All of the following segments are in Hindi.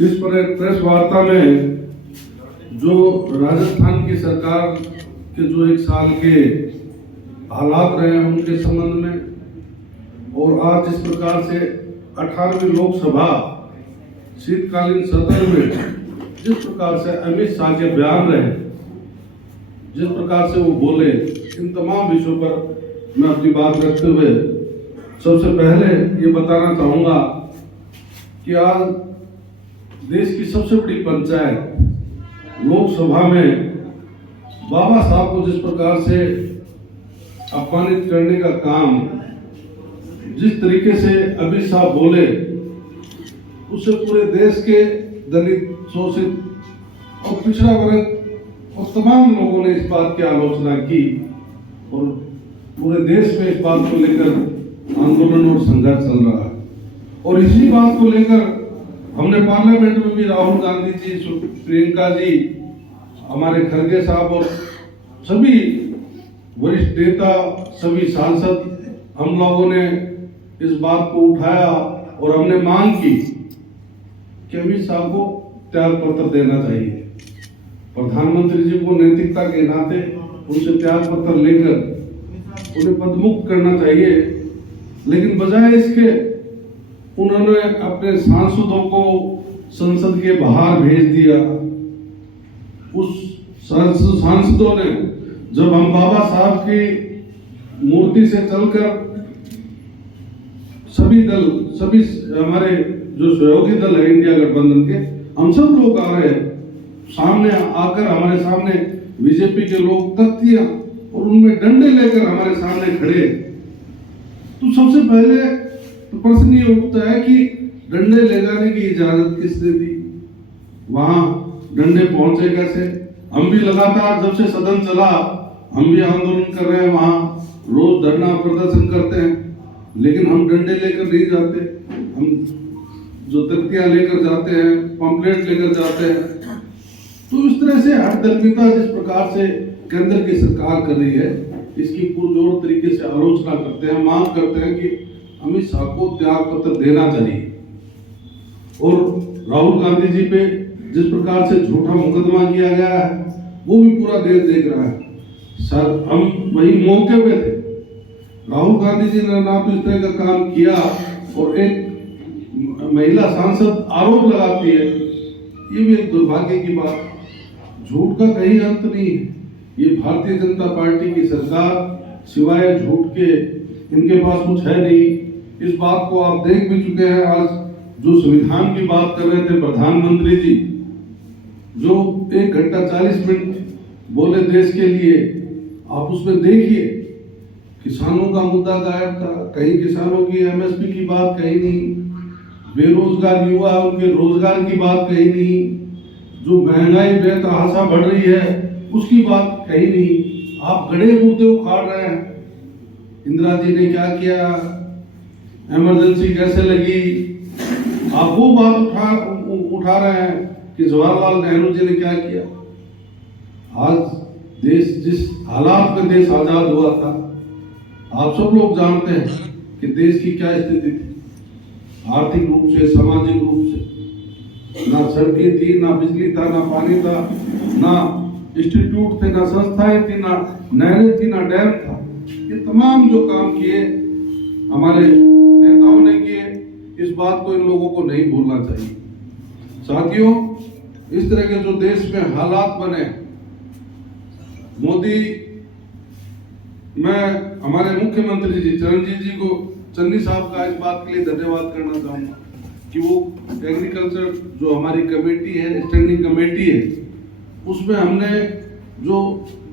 इस प्रेस वार्ता में जो राजस्थान की सरकार के जो एक साल के हालात रहे हैं उनके संबंध में, और आज जिस प्रकार से 18वीं लोकसभा शीतकालीन सत्र में जिस प्रकार से अमित शाह के बयान रहे, जिस प्रकार से वो बोले, इन तमाम विषयों पर मैं अपनी बात रखते हुए सबसे पहले ये बताना चाहूँगा कि आज देश की सबसे बड़ी पंचायत लोकसभा में बाबा साहब को जिस प्रकार से अपमानित करने का काम, जिस तरीके से अमित शाह बोले, उससे पूरे देश के दलित, शोषित और पिछड़ा वर्ग और तमाम लोगों ने इस बात की आलोचना की और पूरे देश में इस बात को लेकर आंदोलन और संघर्ष चल रहा है। और इसी बात को लेकर हमने पार्लियामेंट में भी राहुल गांधी जी, प्रियंका जी, हमारे खड़गे साहब और सभी वरिष्ठ नेता, सभी सांसद, हम लोगों ने इस बात को उठाया और हमने मांग की कि अमित शाह को त्याग पत्र देना चाहिए। प्रधानमंत्री जी को नैतिकता के नाते उनसे त्याग पत्र लेकर उन्हें पदमुक्त करना चाहिए, लेकिन बजाय इसके उन्होंने अपने सांसदों को संसद के बाहर भेज दिया। उस सांसदों ने, जब हम बाबा साहब की मूर्ति से चलकर सभी दल, सभी हमारे जो सहयोगी दल है इंडिया गठबंधन के, हम सब लोग आ रहे हैं, सामने आकर हमारे सामने बीजेपी के लोग तख्तियां और उनमें डंडे लेकर हमारे सामने खड़े, तो सबसे पहले तो प्रश्न ये उठता है कि डंडे ले जाने की इजाजत किसने दी? वहां डंडे पहुंचे कैसे? हम भी लगातार जब से सदन चला हम भी आंदोलन कर रहे हैं, वहां रोज धरना प्रदर्शन करते हैं, लेकिन हम डंडे लेकर नहीं जाते। हम जो तख्तियां लेकर जाते हैं, पंपलेट लेकर जाते हैं। तो इस तरह से हर दलगीता जिस प्रकार से केंद्र की सरकार कर रही है, इसकी पुरजोर तरीके से आलोचना करते हैं, मांग करते हैं कि अमित शाह को त्याग पत्र देना चाहिए। और राहुल गांधी जी पे जिस प्रकार से झूठा मुकदमा किया गया है, वो भी पूरा देश देख रहा है। सर, हम वही मौके पे थे, राहुल गांधी जी ने ना तो इस तरह का काम किया, और एक महिला सांसद आरोप लगाती है, ये भी एक दुर्भाग्य की बात। झूठ का कहीं अंत नहीं है। ये भारतीय जनता पार्टी की सरकार सिवाय झूठ के इनके पास कुछ है नहीं। इस बात को आप देख भी चुके हैं। आज जो संविधान की बात कर रहे थे प्रधानमंत्री जी, जो 1 घंटा 40 मिनट बोले देश के लिए, आप उसमें देखिए किसानों का मुद्दा गायब था, कहीं किसानों की एमएसपी की बात कहीं नहीं, बेरोजगार युवा उनके रोजगार की बात कहीं नहीं, जो महंगाई बेतहाशा बढ़ रही है उसकी बात कहीं नहीं। आप बड़े मुद्दे उखाड़ रहे हैं। इंदिरा जी ने क्या किया, इमरजेंसी कैसे लगी, आप वो बात उठा रहे हैं कि जवाहरलाल नेहरू जी ने क्या किया। आज देश जिस हालात में देश आजाद हुआ था, आप सब लोग जानते हैं कि देश की क्या स्थिति थी, आर्थिक रूप से, सामाजिक रूप से। ना सड़कें थी, ना बिजली था, ना पानी था, ना इंस्टीट्यूट थे, ना संस्थाएं थी, ना नहरें थी, ना डैम था। ये तमाम जो काम किए हमारे नेताओं ने किए, इस बात को इन लोगों को नहीं भूलना चाहिए। साथियों, इस तरह के जो देश में हालात बने, मोदी, मैं हमारे मुख्यमंत्री जी चरणजीत जी को, चन्नी साहब का इस बात के लिए धन्यवाद करना चाहूँगा कि वो एग्रीकल्चर जो हमारी कमेटी है, स्टैंडिंग कमेटी है, उसमें हमने जो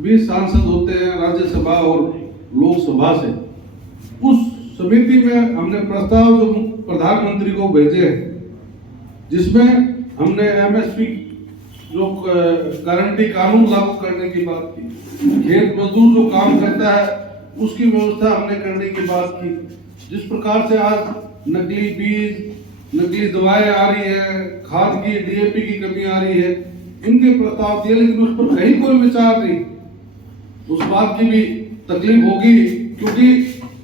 20 सांसद होते हैं राज्यसभा और लोकसभा से, उस समिति में हमने प्रस्ताव जो प्रधानमंत्री को भेजे हैं, जिसमें हमने एमएसपी जो गारंटी कानून लागू करने की बात की, खेत मजदूर जो काम करता है उसकी व्यवस्था हमने करने की बात की। जिस प्रकार से आज नकली बीज, नकली दवाएं आ रही है, खाद की, डीएपी की कमी आ रही है, इनके प्रस्ताव दिए, लेकिन उस पर कहीं कोई विचार नहीं। उस बात की भी तकलीफ होगी, क्योंकि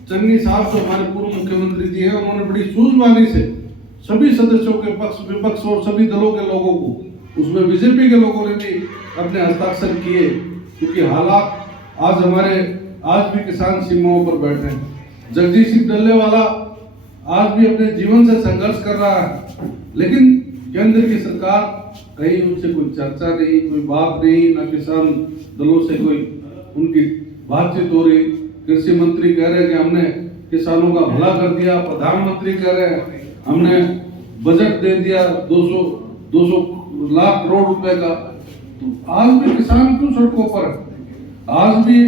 चन्नी साहब जो हमारे पूर्व मुख्यमंत्री जी हैं, उन्होंने बड़ी सूझबूझ से सभी सदस्यों के पक्ष विपक्ष और सभी दलों के लोगों को, उसमें बीजेपी के लोगों ने भी अपने हस्ताक्षर किए, क्योंकि हालात आज भी किसान सीमाओं पर बैठे हैं। जगदीश सिंह डल्लेवाला आज भी अपने जीवन से संघर्ष कर रहा है, लेकिन केंद्र की सरकार कहीं उनसे कोई चर्चा नहीं, कोई बात नहीं, ना किसान दलों से कोई उनकी बातचीत हो रही। कृषि मंत्री कह रहे हैं कि हमने किसानों का भला कर दिया, प्रधानमंत्री कह रहे हैं हमने बजट दे दिया 200 लाख करोड़ रुपए का। तो आज भी किसान क्यों सड़कों पर है? आज भी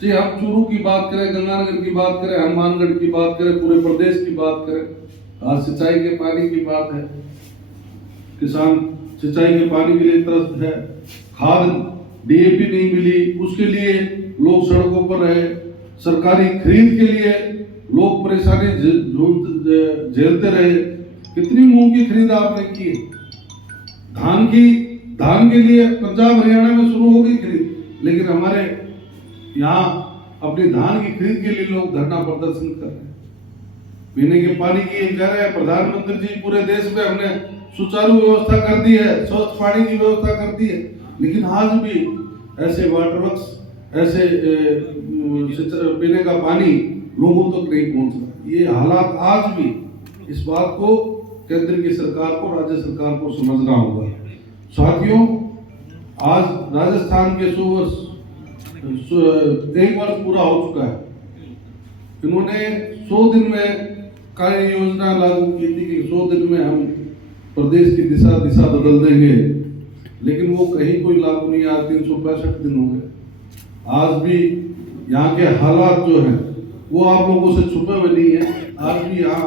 चाहे हम चूरू की बात करें, गंगानगर की बात करें, हनुमानगढ़ की बात करें, पूरे प्रदेश की बात करें, आज सिंचाई के पानी की बात है। किसान सिंचाई के पानी के लिए त्रस्त है, खाद डीएपी नहीं मिली, उसके लिए लोग सड़कों पर रहे, सरकारी खरीद के लिए लोग परेशानी झेलते रहे। कितनी मूंग की खरीद आपने की? धान के लिए पंजाब हरियाणा में शुरू हो गई खरीद, लेकिन हमारे यहाँ अपनी धान की खरीद के लिए लोग धरना प्रदर्शन कर रहे हैं। पीने के पानी की कह रहे हैं प्रधानमंत्री जी पूरे देश में हमने सुचारू व्यवस्था कर दी है, स्वच्छ पानी की व्यवस्था कर दी है, लेकिन आज भी ऐसे वाटर वर्क्स, ऐसे पीने का पानी लोगों तक नहीं पहुंच रहा। ये हालात आज भी, इस बात को केंद्र की सरकार को, राज्य सरकार को समझना होगा। साथियों, आज राजस्थान के 1 वर्ष पूरा हो चुका है। इन्होंने 100 दिन में कार्य योजना लागू की थी कि 100 दिन में हम प्रदेश की दिशा बदल देंगे, लेकिन वो कहीं कोई लागू नहीं। आज 365 दिन हो गए। आज भी यहाँ के हालात जो हैं वो आप लोगों से छुपे हुए नहीं है। आज भी यहाँ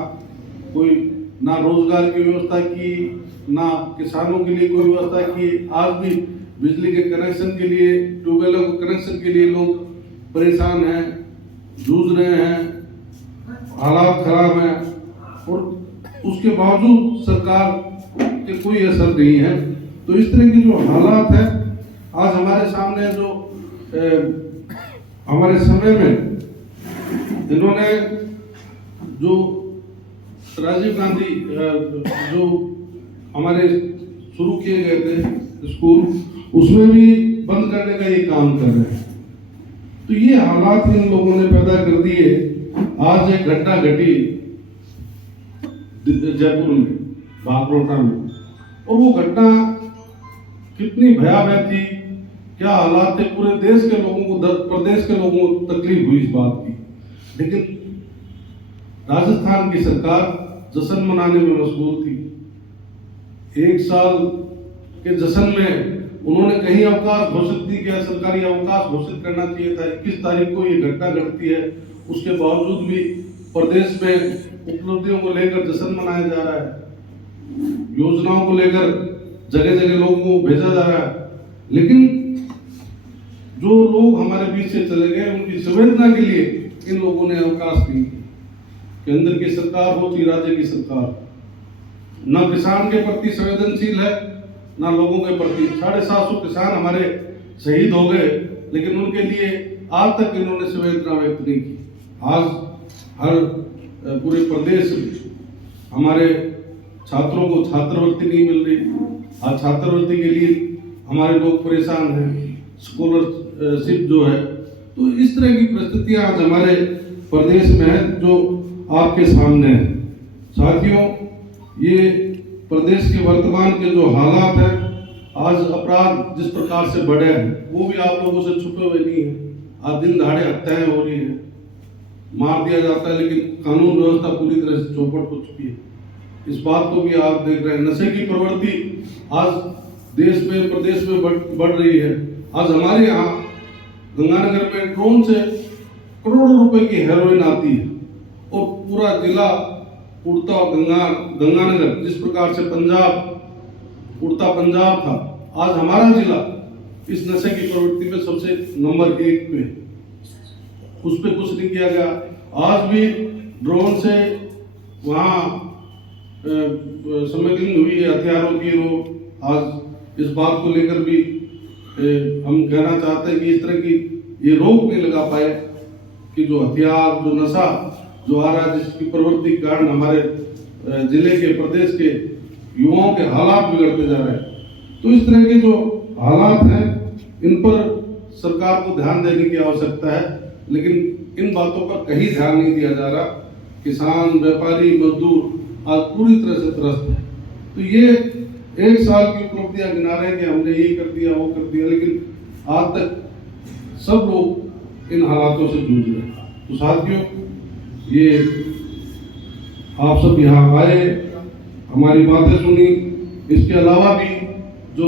कोई ना रोजगार की व्यवस्था की, ना किसानों के लिए कोई व्यवस्था की। आज भी बिजली के कनेक्शन के लिए, ट्यूबवेलों के कनेक्शन के लिए लोग परेशान हैं, जूझ रहे हैं, हालात खराब हैं, और उसके बावजूद सरकार के कोई असर नहीं है। तो इस तरह की जो हालात है आज हमारे सामने, जो हमारे समय में इन्होंने जो राजीव गांधी जो हमारे शुरू किए गए थे स्कूल, उसमें भी बंद करने का ये काम कर रहे हैं। तो ये हालात इन लोगों ने पैदा कर दिए। आज एक घटना घटी जयपुर में, बागरोटा में, और वो घटना कितनी भयावह थी, क्या हालात थे, पूरे देश के लोगों को, प्रदेश के लोगों को तकलीफ हुई इस बात की। लेकिन राजस्थान की सरकार जश्न मनाने में मशगूल थी। 1 साल के जश्न में उन्होंने कहीं अवकाश घोषित नहीं किया, सरकारी अवकाश घोषित करना चाहिए था। 21 तारीख को ये घटना घटती है, उसके बावजूद भी प्रदेश में उपलब्धियों को लेकर जश्न मनाया जा रहा है, योजनाओं को लेकर जगह जगह लोगों को भेजा जा रहा है। लेकिन जो लोग हमारे बीच से चले गए, उनकी संवेदना के लिए इन लोगों ने अवकाश नहीं दिया। केंद्र की सरकार हो चाहे राज्य की सरकार, न किसान के प्रति संवेदनशील है, ना लोगों के प्रति। 750 किसान हमारे शहीद हो गए, लेकिन उनके लिए आज तक इन्होंने संवेदना व्यक्त नहीं की। आज हर पूरे प्रदेश में हमारे छात्रों को छात्रवृत्ति नहीं मिल रही। आज छात्रवृत्ति के लिए हमारे लोग परेशान हैं, स्कॉलरशिप जो है। तो इस तरह की परिस्थितियां आज हमारे प्रदेश में है, जो आपके सामने है। साथियों, ये प्रदेश के वर्तमान के जो हालात हैं, आज अपराध जिस प्रकार से बढ़े हैं, वो भी आप लोगों से छुपे हुए नहीं है। आज दिन दहाड़े हत्याएं हो रही हैं, मार दिया जाता है, लेकिन कानून व्यवस्था पूरी तरह से चौपट हो चुकी है। इस बात को भी आप देख रहे हैं। नशे की प्रवृत्ति आज देश में, प्रदेश में बढ़ रही है। आज हमारे यहाँ गंगानगर में ड्रोन से करोड़ों रुपए की हेरोइन आती है, और पूरा जिला उड़ता गंगानगर, जिस प्रकार से पंजाब उड़ता पंजाब था, आज हमारा जिला इस नशे की प्रवृत्ति में सबसे नंबर 1 पे। उस पर कुछ नहीं किया गया। आज भी ड्रोन से वहाँ स्मगलिंग हुई है हथियारों की। वो आज इस बात को लेकर भी हम कहना चाहते हैं कि इस तरह की ये रोक नहीं लगा पाए कि जो हथियार, जो नशा जो आ रहा है, जिसकी प्रवृत्ति के कारण हमारे जिले के प्रदेश के युवाओं के हालात बिगड़ते जा रहे हैं। तो इस तरह के जो हालात हैं इन पर सरकार को ध्यान देने की आवश्यकता है, लेकिन इन बातों पर कहीं ध्यान नहीं दिया जा रहा। किसान, व्यापारी, मजदूर आज पूरी तरह से त्रस्त है। तो ये एक साल की उपलब्धियां गिना रहे हैं कि हमने ये कर दिया, वो कर दिया, लेकिन आज तक सब लोग इन हालातों से जूझ रहे हैं। तो साथियों, ये आप सब यहाँ आए, हमारी बातें सुनी। इसके अलावा भी जो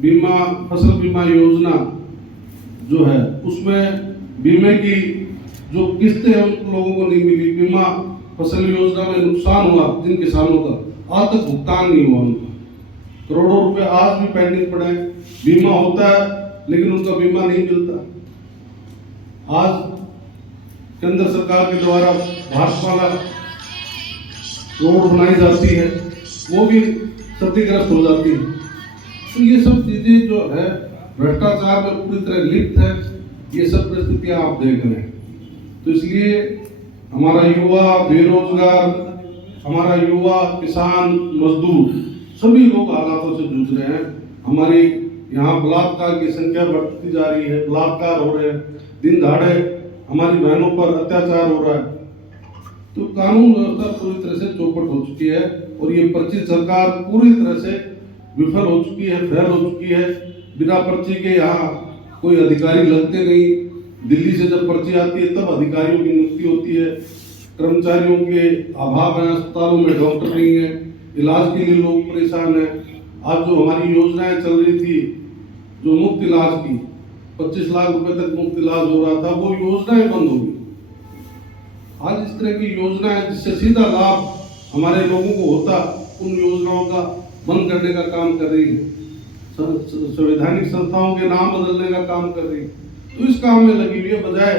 बीमा, फसल बीमा योजना जो है उसमें बीमे की जो किस्तें हैं उन लोगों को नहीं मिली। बीमा फसल योजना में नुकसान हुआ जिन किसानों का, आज तक भुगतान नहीं हुआ उनका। करोड़ों रुपए आज भी पेंडिंग पड़े हैं। बीमा होता है लेकिन उनका बीमा नहीं मिलता। आज केंद्र सरकार के द्वारा भारतमाला रोड बनाई जाती है, वो भी क्षतिग्रस्त हो जाती है। तो ये सब चीजें जो है भ्रष्टाचार में पूरी तरह लिप्त है। ये सब परिस्थितियां आप देख रहे हैं। तो इसलिए हमारा युवा बेरोजगार, हमारा युवा किसान, मजदूर सभी लोग हालातों से जूझ रहे हैं। हमारी यहाँ बलात्कार की संख्या बढ़ती जा रही है, बलात्कार हो रहे हैं, दिन दहाड़े हमारी बहनों पर अत्याचार हो रहा है। तो कानून व्यवस्था पूरी तरह से चौपट हो चुकी है और ये पर्ची सरकार पूरी तरह से विफल हो चुकी है, फेल हो चुकी है। बिना पर्ची के यहाँ कोई अधिकारी लगते नहीं। दिल्ली से जब पर्ची आती है तब अधिकारियों की नियुक्ति होती है। कर्मचारियों के अभाव है, अस्पतालों में डॉक्टर नहीं है, इलाज के लिए लोग परेशान है। आज जो हमारी योजनाएं चल रही थी, जो मुफ्त इलाज की 25 लाख रुपए तक मुफ्त इलाज हो रहा था, वो योजनाएं बंद हो गई। आज इस तरह की योजनाएं जिससे सीधा लाभ हमारे लोगों को होता, उन योजनाओं का बंद करने का काम कर रही है। संवैधानिक संस्थाओं के नाम बदलने का काम कर रही है। तो इस काम में लगी हुई है, बजाय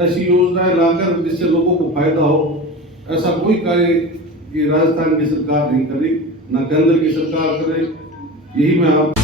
ऐसी योजनाएं लाकर जिससे लोगों को फायदा हो। ऐसा कोई कार्य ये राजस्थान की सरकार नहीं कर रही, ना केंद्र की सरकार करे। यही मैं आप